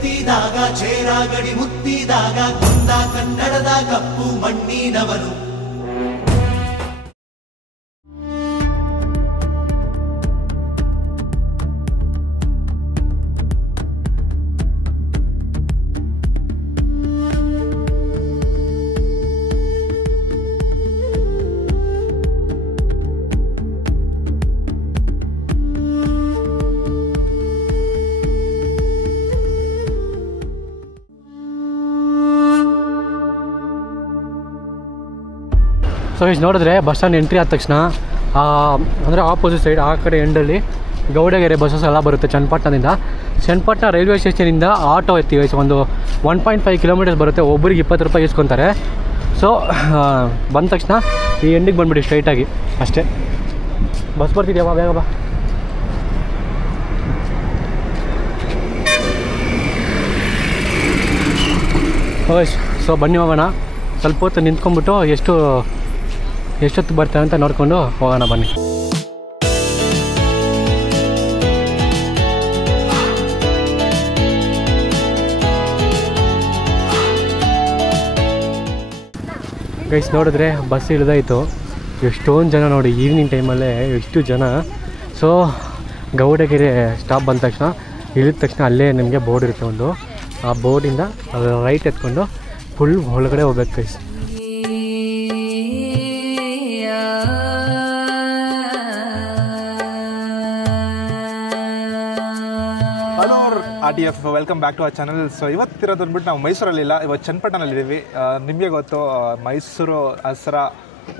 ಎತ್ತಿದಾಗ ಚೇರಾಗಡಿ ಮುತ್ತಿದಾಗ ಕೊಂದ ಕನ್ನಡದ ಕಪ್ಪು ಮಣ್ಣಿನವನು. ಸೊ ಈಗ ನೋಡಿದ್ರೆ ಬಸ್ ಸ್ಟ್ಯಾಂಡ್ ಎಂಟ್ರಿ ಆದ ತಕ್ಷಣ ಅಂದರೆ ಆಪೋಸಿಟ್ ಸೈಡ್ ಆ ಕಡೆ ಎಂಡಲ್ಲಿ ಗೌಡಗೆರೆ ಬಸ್ಸಸ್ ಎಲ್ಲ ಬರುತ್ತೆ ಚನ್ನಪಟ್ಟಣದಿಂದ. ಚನ್ನಪಟ್ಟಣ ರೈಲ್ವೆ ಸ್ಟೇಷನಿಂದ ಆಟೋ ಎತ್ತೀವಿ. ಸೊ ಒಂದು 1.5 ಕಿಲೋಮೀಟರ್ಸ್ ಬರುತ್ತೆ, ಒಬ್ಬರಿಗೆ 20 ರೂಪಾಯಿ ಇಸ್ಕೊತಾರೆ. ಸೊ ಬಂದ ತಕ್ಷಣ ಈ ಎಂಡಿಗೆ ಬಂದುಬಿಡಿ ಸ್ಟ್ರೈಟಾಗಿ ಅಷ್ಟೇ. ಬಸ್ ಬರ್ತಿದ್ಯಾವ, ಬೇಗ ಬಾ. ಸೊ ಬನ್ನಿ ಹೋಗೋಣ. ಸ್ವಲ್ಪ ಹೊತ್ತು ನಿಂತ್ಕೊಂಡ್ಬಿಟ್ಟು ಎಷ್ಟೊತ್ತು ಬರ್ತಾರೆ ಅಂತ ನೋಡಿಕೊಂಡು ಹೋಗೋಣ ಬನ್ನಿ. ಗೈಸ್ ನೋಡಿದ್ರೆ ಬಸ್ ಇಳಿದಾಯಿತು. ಎಷ್ಟೊಂದು ಜನ ನೋಡಿ, ಈವ್ನಿಂಗ್ ಟೈಮಲ್ಲೇ ಎಷ್ಟು ಜನ. ಸೊ ಗೌಡಗೆರೆ ಸ್ಟಾಪ್ ಬಂದ ತಕ್ಷಣ ಇಳಿದ ತಕ್ಷಣ ಅಲ್ಲೇ ನಿಮಗೆ ಬೋರ್ಡ್ ಇರುತ್ತೆ ಒಂದು. ಆ ಬೋರ್ಡಿಂದ ರೈಟ್ ಎತ್ಕೊಂಡು ಫುಲ್ ಒಳಗಡೆ ಹೋಗ್ಬೇಕು guys. Hello RTF, welcome back to our channel. So ಇವತ್ತಿರೋದು ಅಂದ್ಬಿಟ್ಟು ನಾವು ಮೈಸೂರಲ್ಲಿಲ್ಲ, ಇವತ್ತು ಚನ್ನಪಟ್ಟಣದಲ್ಲಿದ್ದೀವಿ. ನಿಮಗೆ ಗೊತ್ತು ಮೈಸೂರು ದಸರಾ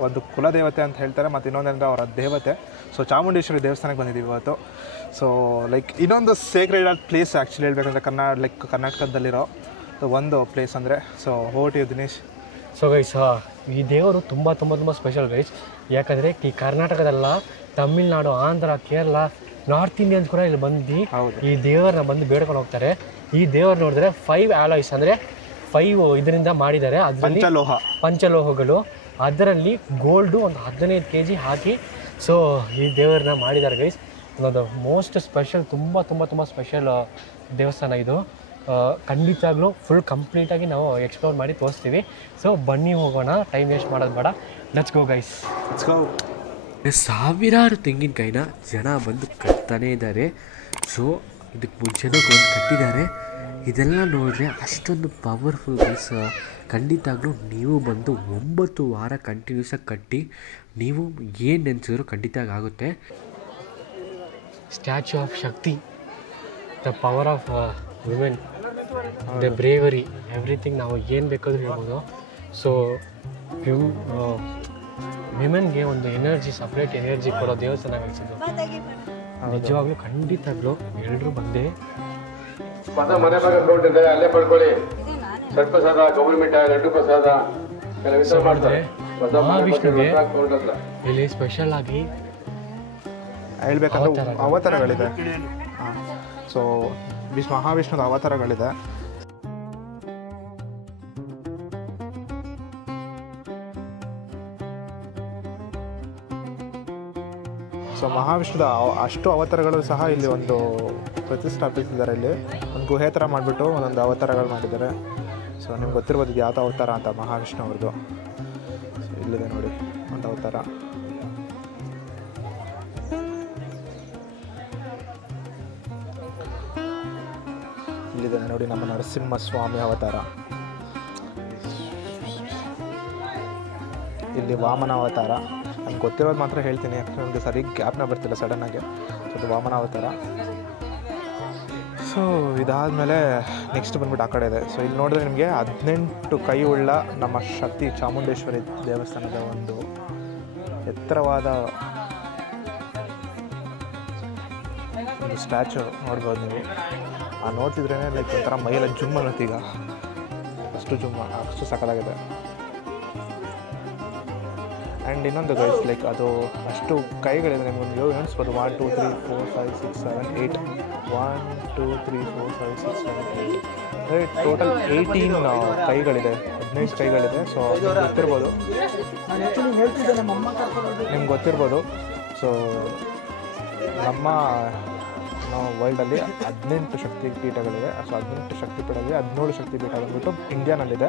ಒಂದು ಕುಲದೇವತೆ ಅಂತ ಹೇಳ್ತಾರೆ, ಮತ್ತು ಇನ್ನೊಂದಂದರೆ ಅವರ ದೇವತೆ. ಸೊ ಚಾಮುಂಡೇಶ್ವರಿ ದೇವಸ್ಥಾನಕ್ಕೆ ಬಂದಿದ್ದೀವಿ ಇವತ್ತು. ಸೊ ಇನ್ನೊಂದು ಸೇಕ್ರೆಡ್ ಪ್ಲೇಸ್ ಆ್ಯಕ್ಚುಲಿ ಹೇಳ್ಬೇಕಂದ್ರೆ ಕರ್ನಾಟಕದಲ್ಲಿರೋ ಒಂದು ಪ್ಲೇಸ್ ಅಂದರೆ. ಸೊ ಹೋಟಿ ದಿನೇಶ್. ಸೊ ಗೈಸ್ ಈ ದೇವರು ತುಂಬ ಸ್ಪೆಷಲ್ ಗೈಸ್. ಯಾಕಂದರೆ ಈ ಕರ್ನಾಟಕದಲ್ಲ, ತಮಿಳ್ನಾಡು, ಆಂಧ್ರ, ಕೇರಳ, ನಾರ್ತ್ ಇಂಡಿಯನ್ಸ್ ಕೂಡ ಇಲ್ಲಿ ಬಂದು ಈ ದೇವರನ್ನ ಬಂದು ಬೇಡ್ಕೊಂಡು ಹೋಗ್ತಾರೆ. ಈ ದೇವರು ನೋಡಿದ್ರೆ 5 ಆಲಾಯ್ಸ್ ಅಂದರೆ 5 ಇದರಿಂದ ಮಾಡಿದ್ದಾರೆ. ಅದರಲ್ಲಿ ಪಂಚಲೋಹಗಳು, ಅದರಲ್ಲಿ ಗೋಲ್ಡು ಒಂದು 15 kg ಹಾಕಿ ಸೊ ಈ ದೇವರನ್ನ ಮಾಡಿದ್ದಾರೆ ಗೈಸ್. ಒಂದು ಮೋಸ್ಟ್ ಸ್ಪೆಷಲ್, ತುಂಬ ಸ್ಪೆಷಲ್ ದೇವಸ್ಥಾನ ಇದು. ಖಂಡಿತವಾಗ್ಲೂ ಫುಲ್ ಕಂಪ್ಲೀಟಾಗಿ ನಾವು ಎಕ್ಸ್ಪ್ಲೋರ್ ಮಾಡಿ ತೋರಿಸ್ತೀವಿ. ಸೊ ಬನ್ನಿ ಹೋಗೋಣ, ಟೈಮ್ ವೇಸ್ಟ್ ಮಾಡೋದು ಬೇಡ. Let's go guys, let's go. ಸಾವಿರಾರು ತೆಂಗಿನಕಾಯಿನ ಜನ ಬಂದು ಕಟ್ತಾನೇ ಇದ್ದಾರೆ. ಸೊ ಇದಕ್ಕೆ ಮುಂಚೆನೂ ಒಂದು ಕಟ್ಟಿದ್ದಾರೆ. ಇದೆಲ್ಲ ನೋಡಿದ್ರೆ ಅಷ್ಟೊಂದು ಪವರ್ಫುಲ್ ಗೈಸ್. ಖಂಡಿತವಾಗ್ಲೂ ನೀವು ಬಂದು 9 ವಾರ ಕಂಟಿನ್ಯೂಸಾಗಿ ಕಟ್ಟಿ ನೀವು ಏನು ನೆನೆಸಿದ್ರು ಖಂಡಿತ ಆಗುತ್ತೆ. Statue of Shakti, the power of women, the bravery, everything ನಾವು ಏನು ಬೇಕಾದರೂ ಹೇಳ್ಬೋದು. ಸೊ ವಿಮೆನ್ಗೆ ಒಂದು ಎನರ್ಜಿ, ಸಪ್ರೇಟ್ ಎನರ್ಜಿ ಕೊಡೋ ದೇವಸ್ಥಾನ ಅನಿಸಿದ್ದು. ನಿಜವಾಗ್ಲೂ ಖಂಡಿತವಾಗ್ಲೂ ಎಲ್ಲರೂ ಬಂದೆ. ಮನೆ ಭಾಗ ನೋಡಿದ್ರೆ ಅಲ್ಲೇ ಪಡ್ಕೊಳ್ಳಿ. ಸರ್ಪ್ರಸಾದ, ಗೌರ್ಮೆಂಟ್ ಲಡ್ಡು ಪ್ರಸಾದ ಮಹಾವಿಷ್ಣುಗೆ ಇಲ್ಲಿ ಸ್ಪೆಷಲ್ ಆಗಿ ಹೇಳ್ಬೇಕಂದ್ರೆ ಅವತಾರಗಳಿದೆ. ಸೊ ಮಹಾವಿಷ್ಣುದ ಅವತಾರಗಳಿದೆ. ಸೊ ಮಹಾವಿಷ್ಣುದ ಅಷ್ಟು ಅವತಾರಗಳು ಸಹ ಇಲ್ಲಿ ಒಂದು ಪ್ರತಿಷ್ಠಾಪಿಸಿದ್ದಾರೆ. ಇಲ್ಲಿ ಒಂದು ಗುಹೆ ಥರ ಮಾಡಿಬಿಟ್ಟು ಒಂದೊಂದು ಅವತಾರಗಳು ಮಾಡಿದ್ದಾರೆ. ಸೊ ನಿಮ್ಗೆ ಗೊತ್ತಿರ್ಬೋದು ಯಾವ ಅವತಾರ ಅಂತ, ಮಹಾವಿಷ್ಣು ಅವ್ರದ್ದು. ಸೊ ಇಲ್ಲಿದೆ ನೋಡಿ ಒಂದು ಅವತಾರ. ಇಲ್ಲಿದೆ ನೋಡಿ ನಮ್ಮ ನರಸಿಂಹಸ್ವಾಮಿ ಅವತಾರ. ಇಲ್ಲಿ ವಾಮನ ಅವತಾರ. ನನಗೆ ಗೊತ್ತಿರೋದು ಮಾತ್ರ ಹೇಳ್ತೀನಿ, ಯಾಕಂದರೆ ನನಗೆ ಸರಿ ಗ್ಯಾಪ್ನ ಬರ್ತಿಲ್ಲ ಸಡನ್ನಾಗಿ. ಸೊ ಅದು ವಾಮನ ಅವತಾರ. ಸೊ ಇದಾದಮೇಲೆ ನೆಕ್ಸ್ಟ್ ಬಂದ್ಬಿಟ್ಟು ಆ ಕಡೆ ಇದೆ. ಸೊ ಇಲ್ಲಿ ನೋಡಿದ್ರೆ ನಿಮಗೆ 18 ಕೈ ಉಳ್ಳ ನಮ್ಮ ಶಕ್ತಿ ಚಾಮುಂಡೇಶ್ವರಿ ದೇವಸ್ಥಾನದ ಒಂದು ಎತ್ತರವಾದ ಒಂದು ಸ್ಟ್ಯಾಚು ನೋಡ್ಬೋದು ನೀವು. ನೋಡ್ತಿದ್ರೇ ಲೈಕ್ ಒಂಥರ ಮೈಯೆಲ್ಲ ಜುಮ್ ಅನ್ನೋದು. ಈಗ ಅಷ್ಟು ಸಕಲಾಗಿದೆ. ಆ್ಯಂಡ್ ಇನ್ನೊಂದು ಗೈಸ್, ಲೈಕ್ ಅದು ಅಷ್ಟು ಕೈಗಳಿದೆ. ನಿಮ್ಗೊಂದು ಎಣಿಸ್ಬೋದು 1 2 3 4 5 6 7 8 1 2 3 4 5 6 7 8 ಅಂದರೆ ಟೋಟಲ್ 18 ಕೈಗಳಿದೆ, 15 ಕೈಗಳಿದೆ. ಸೊ ನಿಮ್ಗೆ ಗೊತ್ತಿರ್ಬೋದು. ಸೊ ನಮ್ಮ ನಾವು ವರ್ಲ್ಡಲ್ಲಿ 18 ಶಕ್ತಿಪೀಠಗಳಿವೆ. ಸೊ 18 ಶಕ್ತಿಪೀಠಗಳಿವೆ, 17 ಶಕ್ತಿಪೀಠ ಬಂದ್ಬಿಟ್ಟು ಇಂಡಿಯಾನಲ್ಲಿದೆ.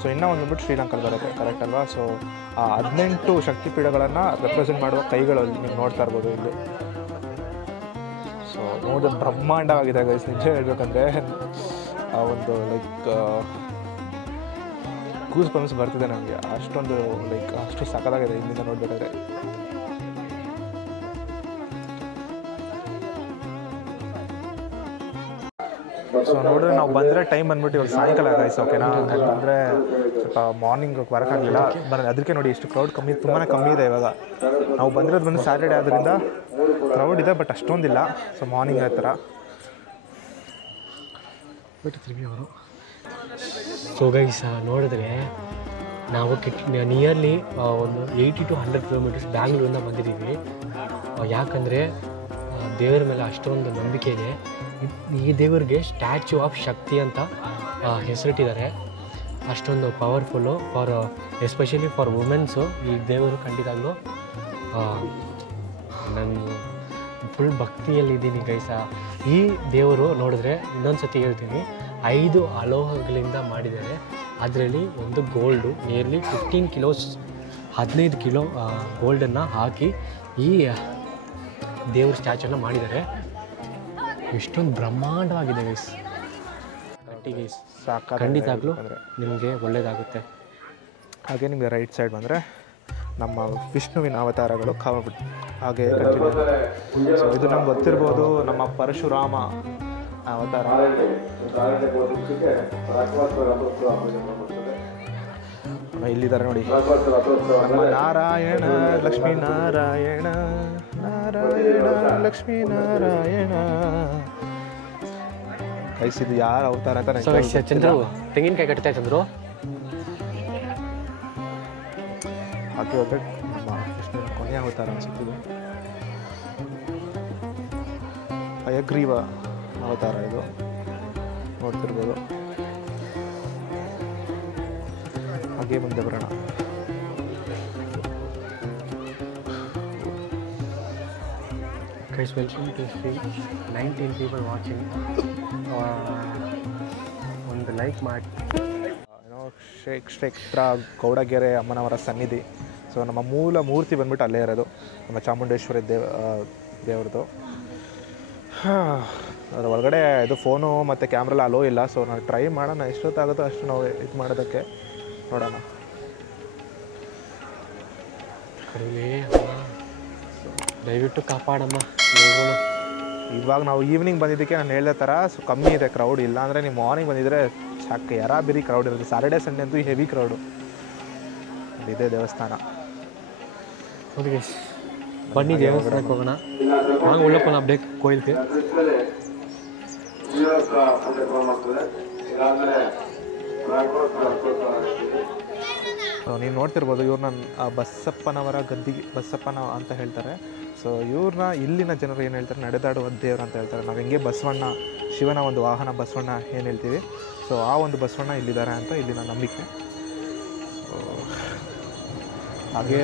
ಸೊ ಇನ್ನೂ ಒಂದು ಬಂದ್ಬಿಟ್ಟು ಶ್ರೀಲಂಕಾದಲ್ಲಿ ಬರುತ್ತೆ, ಕರೆಕ್ಟ್ ಅಲ್ವಾ? ಸೊ ಆ 18 ಶಕ್ತಿಪೀಠಗಳನ್ನು ರೆಪ್ರೆಸೆಂಟ್ ಮಾಡುವ ಕೈಗಳು ನೀವು ನೋಡ್ತಾ ಇರ್ಬೋದು ಇಲ್ಲಿ. ಸೊ ನೋಡಿದ್ರೆ ಬ್ರಹ್ಮಾಂಡವಾಗಿದೆ ಗೈಸ್, ನಿಜ ಹೇಳ್ಬೇಕಂದ್ರೆ ಆ ಒಂದು ಲೈಕ್ ಗೂಸ್ ಬಂಪ್ಸ್ ಬರ್ತಿದೆ ನನಗೆ, ಅಷ್ಟೊಂದು ಲೈಕ್ ಅಷ್ಟು ಸಕಲಾಗಿದೆ ಇಲ್ಲಿಂದ ನೋಡ್ಬೇಕಾದ್ರೆ. ಸೊ ನೋಡಿದ್ರೆ ನಾವು ಬಂದರೆ ಟೈಮ್ ಬಂದ್ಬಿಟ್ಟು ಇವಾಗ ಸಾಯಂಕಾಲ ಗೈಸ್, ಓಕೆನಾ? ಯಾಕಂದರೆ ಸ್ವಲ್ಪ ಮಾರ್ನಿಂಗ್ ಬರೋಕ್ಕಾಗಲಿಲ್ಲ, ಅದಕ್ಕೆ ನೋಡಿ ಎಷ್ಟು ಕ್ರೌಡ್ ತುಂಬಾ ಕಮ್ಮಿ ಇದೆ ಇವಾಗ. ನಾವು ಬಂದಿರೋದು ಬಂದು ಸ್ಯಾಟರ್ಡೇ ಆದ್ದರಿಂದ ಕ್ರೌಡ್ ಇದೆ, ಬಟ್ ಅಷ್ಟೊಂದಿಲ್ಲ. ಸೊ ಮಾರ್ನಿಂಗ್ ಆ ಥರ ಅವರು. ಸೊ ಗೈಸ್ ನೋಡಿದ್ರೆ ನಾವು ನಿಯರ್ಲಿ ಒಂದು 80 to 100 ಕಿಲೋಮೀಟರ್ಸ್ ಬ್ಯಾಂಗ್ಳೂರಿಂದ ಬಂದಿದ್ದೀವಿ. ಯಾಕಂದರೆ ದೇವರ ಮೇಲೆ ಅಷ್ಟೊಂದು ನಂಬಿಕೆ ಇದೆ. ಈ ದೇವರಿಗೆ ಸ್ಟ್ಯಾಚ್ಯೂ ಆಫ್ ಶಕ್ತಿ ಅಂತ ಹೆಸರಿಟ್ಟಿದ್ದಾರೆ. ಅಷ್ಟೊಂದು ಪವರ್ಫುಲ್ಲು ಎಸ್ಪೆಷಲಿ ಫಾರ್ ವುಮೆನ್ಸು. ಈ ದೇವರು ಖಂಡಿತವಾಗ್ಲೂ ನಾನು ಫುಲ್ ಭಕ್ತಿಯಲ್ಲಿದ್ದೀನಿ ಗೈಸ. ಈ ದೇವರು ನೋಡಿದ್ರೆ ಇನ್ನೊಂದು ಸತಿ ಹೇಳ್ತೀನಿ, 5 ಅಲೋಹಗಳಿಂದ ಮಾಡಿದ್ದಾರೆ. ಅದರಲ್ಲಿ ಒಂದು ಗೋಲ್ಡು ನಿಯರ್ಲಿ 15 ಕಿಲೋಸ್ 15 ಕಿಲೋ ಗೋಲ್ಡನ್ನು ಹಾಕಿ ಈ ದೇವ್ರ ಸ್ಟ್ಯಾಚ್ಯೂನ ಮಾಡಿದ್ದಾರೆ. ಎಷ್ಟೊಂದು ಬ್ರಹ್ಮಾಂಡವಾಗಿದೆ ಗೈಸ್. ಗೈಸ್ ಖಂಡಿತವಾಗ್ಲೂ ನಿಮಗೆ ಒಳ್ಳೆಯದಾಗುತ್ತೆ. ಹಾಗೆ ನಿಮಗೆ ರೈಟ್ ಸೈಡ್ ಬಂದರೆ ನಮ್ಮ ವಿಷ್ಣುವಿನ ಅವತಾರಗಳು ಹಾಗೆ ಕಂಟಿನ್ಯೂ. ಸೊ ಇದು ನಮ್ಗೆ ಗೊತ್ತಿರ್ಬೋದು, ನಮ್ಮ ಪರಶುರಾಮ ಅವತಾರ. ಇಲ್ಲಿದ್ದಾರೆ ನೋಡಿ ನಮ್ಮ ನಾರಾಯಣ ಲಕ್ಷ್ಮೀನಾರಾಯಣ, ನಾರಾಯಣ ಲಕ್ಷ್ಮೀನಾರಾಯಣ. ಕೈಸಿದ್ದು ಯಾರ ಅವತಾರ ಅಂತ ಚಂದ್ರು ತೆಂಗಿನಕಾಯಿ ಕಟ್ತಾ ಚಂದ್ರು. ಹಾಗೆ ನಮ್ಮ ವಿಷ್ಣುವಿನ ಕೊನೆಯ ಅವತಾರ ಅನಿಸುತ್ತಿದೆ, ಹಯಗ್ರೀವ ಅವತಾರ ಇದು, ನೋಡ್ತಿರ್ಬೋದು. ಹಾಗೆ ಮುಂದೆ ಬರೋಣ. Guys, welcome to stream. 19 people watching. ಒಂದು ಲೈಕ್ ಮಾಡಿ. ಏನೋ ಕ್ಷೇತ್ರ ಗೌಡಗೆರೆ ಅಮ್ಮನವರ ಸನ್ನಿಧಿ. ಸೊ ನಮ್ಮ ಮೂಲ ಮೂರ್ತಿ ಬಂದ್ಬಿಟ್ಟು ಅಲ್ಲೇ ಇರೋದು, ನಮ್ಮ ಚಾಮುಂಡೇಶ್ವರಿ ದೇವ್ರದ್ದು. ಅದ್ರ ಒಳಗಡೆ ಇದು ಫೋನು ಮತ್ತು ಕ್ಯಾಮ್ರೆಲ್ಲ ಅಲೋ ಇಲ್ಲ. ಸೊ ನಾವು ಟ್ರೈ ಮಾಡೋಣ, ಎಷ್ಟೊತ್ತಾಗುತ್ತೋ ಅಷ್ಟು ನಾವು ಇದು ಮಾಡೋದಕ್ಕೆ ನೋಡೋಣ. ದಯವಿಟ್ಟು ಕಾಪಾಡಮ್ಮ. ಇವಾಗ ನಾವು ಈವ್ನಿಂಗ್ ಬಂದಿದ್ದಕ್ಕೆ ನಾನು ಹೇಳಿದ ಥರ ಸೊ ಕಮ್ಮಿ ಇದೆ ಕ್ರೌಡ್. ಇಲ್ಲ ಅಂದರೆ ನೀವು ಮಾರ್ನಿಂಗ್ ಬಂದಿದ್ದರೆ ಸಾಕು ಬೇರೆ ಕ್ರೌಡ್ ಇರುತ್ತೆ. ಸ್ಯಾಟರ್ಡೇ ಸಂಡೇ ಅಂತೂ ಹೆವಿ ಕ್ರೌಡು. ಇದೇ ದೇವಸ್ಥಾನ. ಹೌದು ಗೈಸ್, ಬನ್ನಿ ದೇವಸ್ಥಾನಕ್ಕೆ ಹೋಗೋಣ. ನಾನು ಒಳ್ಳಪ್ಪನ ಅಪ್ಡೇಟ್ ಕೋಯಿಲ್ಗೆ. ನೀವು ನೋಡ್ತಿರ್ಬೋದು, ಇವ್ರನ್ನ ಬಸಪ್ಪನವರ ಗದ್ದಿಗೆ ಬಸಪ್ಪನ ಅಂತ ಹೇಳ್ತಾರೆ. ಸೊ ಇವ್ರನ್ನ ಇಲ್ಲಿನ ಜನರು ಏನು ಹೇಳ್ತಾರೆ, ನಡೆದಾಡುವ ದೇವರು ಅಂತ ಹೇಳ್ತಾರೆ. ನಾವು ಹೆಂಗೆ ಬಸವಣ್ಣ, ಶಿವನ ಒಂದು ವಾಹನ ಬಸವಣ್ಣ ಏನು ಹೇಳ್ತೀವಿ, ಸೊ ಆ ಒಂದು ಬಸವಣ್ಣ ಇಲ್ಲಿದ್ದಾರೆ ಅಂತ ಇಲ್ಲಿನ ನಂಬಿಕೆ. ಹಾಗೆ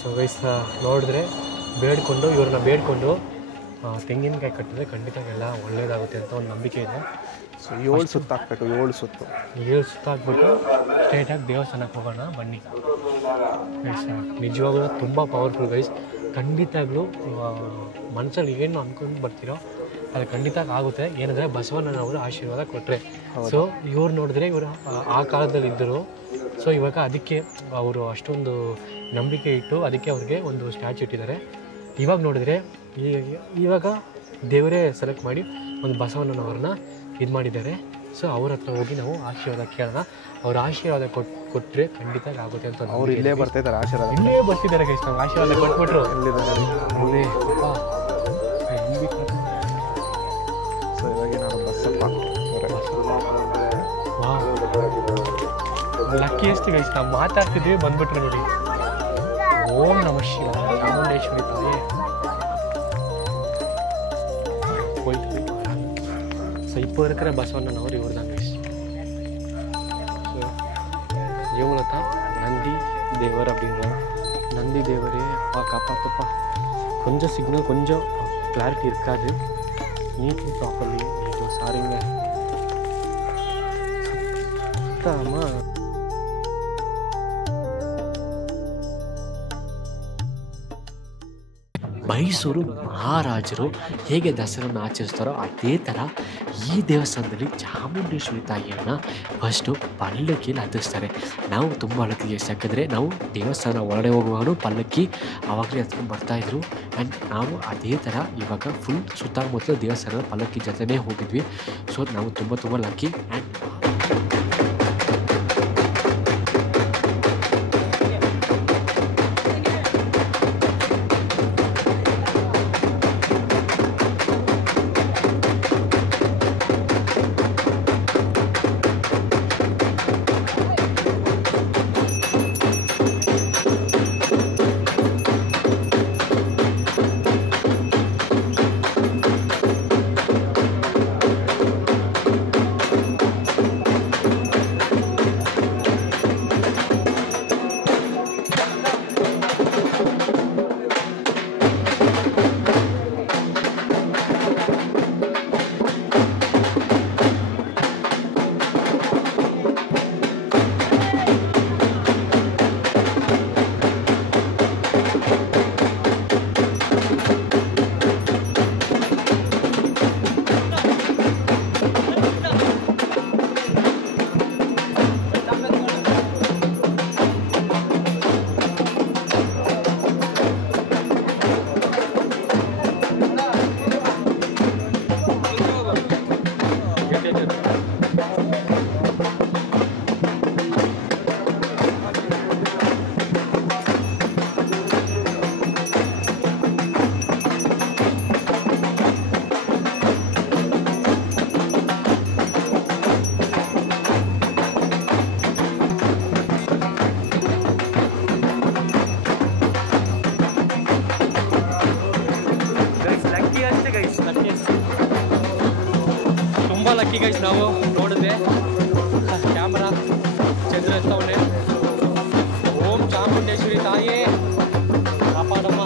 ಸೊ ಗೈಸ್ ನೋಡಿದ್ರೆ ಇವ್ರನ್ನ ಬೇಡ್ಕೊಂಡು ತೆಂಗಿನಕಾಯಿ ಕಟ್ಟಿದ್ರೆ ಖಂಡಿತ ಎಲ್ಲ ಒಳ್ಳೇದಾಗುತ್ತೆ ಅಂತ ಒಂದು ನಂಬಿಕೆ ಇದೆ. ಸೊ 7 ಸುತ್ತು ಹಾಕ್ಬೇಕು, 7 ಸುತ್ತು 7 ಸುತ್ತು ಹಾಕ್ಬಿಟ್ಟು ಸ್ಟ್ರೈಟಾಗಿ ದೇವಸ್ಥಾನಕ್ಕೆ ಹೋಗೋಣ ಬನ್ನಿ ಗೈಸ್. ನಿಜವಾಗ್ಲೂ ತುಂಬ ಪವರ್ಫುಲ್ ಗೈಸ್. ಖಂಡಿತವಾಗ್ಲೂ ಮನಸ್ಸಲ್ಲಿ ಏನು ಅಂದ್ಕೊಂಡು ಬರ್ತೀರೋ ಅದು ಖಂಡಿತ ಆಗುತ್ತೆ. ಏನಂದರೆ ಬಸವಣ್ಣನವರು ಆಶೀರ್ವಾದ ಕೊಟ್ಟರೆ. ಸೊ ಇವ್ರು ನೋಡಿದ್ರೆ ಇವರು ಆ ಕಾಲದಲ್ಲಿ ಇದ್ದರು. ಸೊ ಇವಾಗ ಅದಕ್ಕೆ ಅವರು ಅಷ್ಟೊಂದು ನಂಬಿಕೆ ಇಟ್ಟು ಅದಕ್ಕೆ ಅವ್ರಿಗೆ ಒಂದು ಸ್ಟ್ಯಾಚ್ಯೂ ಇಟ್ಟಿದ್ದಾರೆ. ಇವಾಗ ನೋಡಿದ್ರೆ ಇವಾಗ ದೇವರೇ ಸೆಲೆಕ್ಟ್ ಮಾಡಿ ಒಂದು ಬಸವಣ್ಣನವ್ರನ್ನ ಇದು ಮಾಡಿದ್ದಾರೆ. ಸೊ ಅವ್ರ ಹತ್ರ ಹೋಗಿ ನಾವು ಆಶೀರ್ವಾದ ಕೇಳೋಣ. ಅವ್ರ ಆಶೀರ್ವಾದ ಕೊಟ್ಟರೆ ಖಂಡಿತ ಆಗುತ್ತೆ ಅಂತ. ಅವ್ರು ಇಲ್ಲೇ ಬರ್ತಿದ್ದಾರೆ, ಆಶೀರ್ವಾದ ಇಲ್ಲೇ ಬರ್ತಿದ್ದಾರೆ ಗೈಸ್. ನಾವು ಆಶೀರ್ವಾದ ಕೊಟ್ಬಿಟ್ರು ಇಲ್ಲಿ. ಸೊ ಇವಾಗ ನಾನು ಬಸಪ್ಪ ಲಕ್ಕಿಯೆಸ್ಟ್ ಗೈಸ್. ನಾವು ಮಾತಾಡ್ತಿದ್ವಿ ಬಂದ್ಬಿಟ್ರು ನೋಡಿ. ಓಂ ನಮಃ ಶಿವಾಯ ಚಾಮುಂಡೇಶ್ವರಿ ತಾಯಿ. ಹೋಯ್ತು. ಸೊ இப்போ இருக்கிற பசவண்ணனவர் இவர் தான் கைஸ். ஸோ இவங்கள தான் நந்தி தேவர் அப்படின்றாங்க. நந்தி தேவரே அப்பா காப்பாற்றுப்பா, கொஞ்சம் சிக்னல் கொஞ்சம் கிளாரிட்டி இருக்காது. நீட்லி ப்ராப்பர்லி ஐயோ சாரிங்க சுத்தமாக ಮೈಸೂರು ಮಹಾರಾಜರು ಹೇಗೆ ದಸರಾನ ಆಚರಿಸ್ತಾರೋ ಅದೇ ಥರ ಈ ದೇವಸ್ಥಾನದಲ್ಲಿ ಚಾಮುಂಡೇಶ್ವರಿ ತಾಯಿಯನ್ನು ಫಸ್ಟು ಪಲ್ಲಕ್ಕಿಯಲ್ಲಿ ಹತ್ತಿಸ್ತಾರೆ. ನಾವು ತುಂಬ ಹತ್ತಿದ್ವಿ, ಯಾಕಂದರೆ ನಾವು ದೇವಸ್ಥಾನ ಒಳಗಡೆ ಹೋಗುವಾಗ ಪಲ್ಲಕ್ಕಿ ಆವಾಗಲೇ ಹತ್ಕೊಂಡು ಬರ್ತಾಯಿದ್ರು. ಆ್ಯಂಡ್ ನಾವು ಅದೇ ಥರ ಇವಾಗ ಫುಲ್ ಸುತ್ತಮುತ್ತಲ ದೇವಸ್ಥಾನದ ಪಲ್ಲಕ್ಕಿ ಜೊತೆನೇ ಹೋಗಿದ್ವಿ. ಸೊ ನಾವು ತುಂಬ ಲಕ್ಕಿ. ಆ್ಯಂಡ್ ತುಂಬ ಲಕ್ಕಿ ಗೈಸ್. ನಾವು ನೋಡಿದ್ರೆ ಕ್ಯಾಮ್ರಾ ಚಂದ್ರ ಎತ್ತವನೆ. ಓಂ ಚಾಮುಂಡೇಶ್ವರಿ ತಾಯೇ ಕಾಪಾಡಮ್ಮ.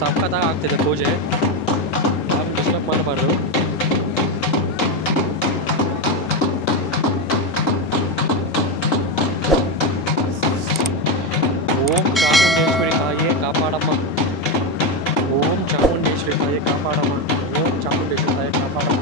ಸಖತ್ತಾಗಿ ಆಗ್ತಿದೆ ಪೂಜೆ, ಡಿಸ್ಟರ್ಬ್ ಮಾಡಬಾರ್ದು. ಓಂ ಚಾಮುಂಡೇಶ್ವರಿ ತಾಯಿಯೇ ಕಾಪಾಡಮ್ಮ, ಓಂ ಚಾಮುಂಡೇಶ್ವರಿ ತಾಯಿಯೇ ಕಾಪಾಡಮ್ಮ, ಓಂ ಚಾಮುಂಡೇಶ್ವರಿ ತಾಯಿಯೇ ಕಾಪಾಡಮ್ಮ.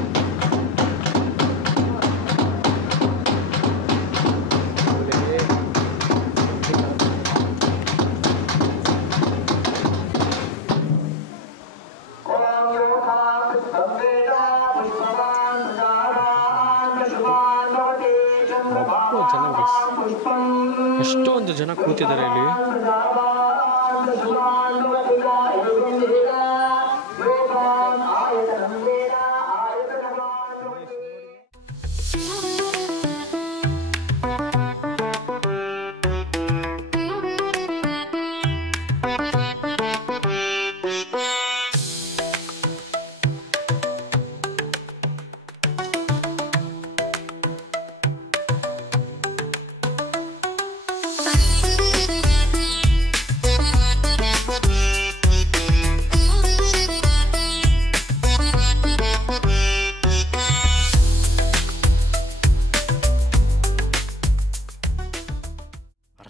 ಎಷ್ಟೊಂದು ಜನ ಕೂತಿದ್ದಾರೆ ಇಲ್ಲಿ.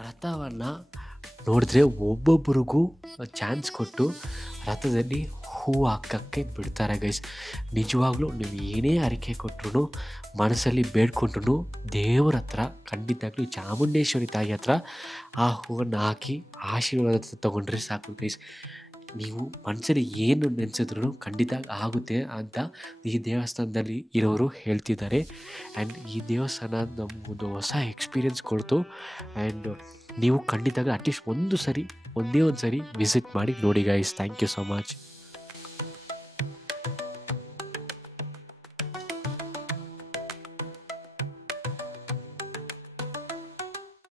ರಥವನ್ನು ನೋಡಿದ್ರೆ ಒಬ್ಬೊಬ್ಬರಿಗೂ ಚಾನ್ಸ್ ಕೊಟ್ಟು ರಥದಲ್ಲಿ ಹೂ ಹಾಕೋಕ್ಕೆ ಬಿಡ್ತಾರೆ ಗೈಸ್. ನಿಜವಾಗ್ಲೂ ನೀವು ಏನೇ ಅರಿಕೆ ಕೊಟ್ಟರು, ಮನಸ್ಸಲ್ಲಿ ಬೇಡ್ಕೊಂಡ್ರು ದೇವ್ರ ಹತ್ರ ಖಂಡಿತವಾಗ್ಲೂ ಚಾಮುಂಡೇಶ್ವರಿ ತಾಯಿ ಹತ್ರ ಆ ಹೂವನ್ನು ಹಾಕಿ ಆಶೀರ್ವಾದ ತೊಗೊಂಡ್ರೆ ಸಾಕು ಗೈಸ್. ನೀವು ಮನಸ್ಸಲ್ಲಿ ಏನು ನೆನೆಸಿದ್ರು ಖಂಡಿತ ಆಗುತ್ತೆ ಅಂತ ಈ ದೇವಸ್ಥಾನದಲ್ಲಿ ಇರೋರು ಹೇಳ್ತಿದ್ದಾರೆ. ಆ್ಯಂಡ್ ಈ ದೇವಸ್ಥಾನ ನಮಗೊಂದು ಹೊಸ ಎಕ್ಸ್ಪೀರಿಯೆನ್ಸ್ ಕೊಡ್ತು. ಆ್ಯಂಡ್ ನೀವು ಖಂಡಿತ ಅಟ್ಲೀಸ್ಟ್ ಒಂದೇ ಒಂದು ಸರಿ ವಿಸಿಟ್ ಮಾಡಿ ನೋಡಿ guys. Thank you so much.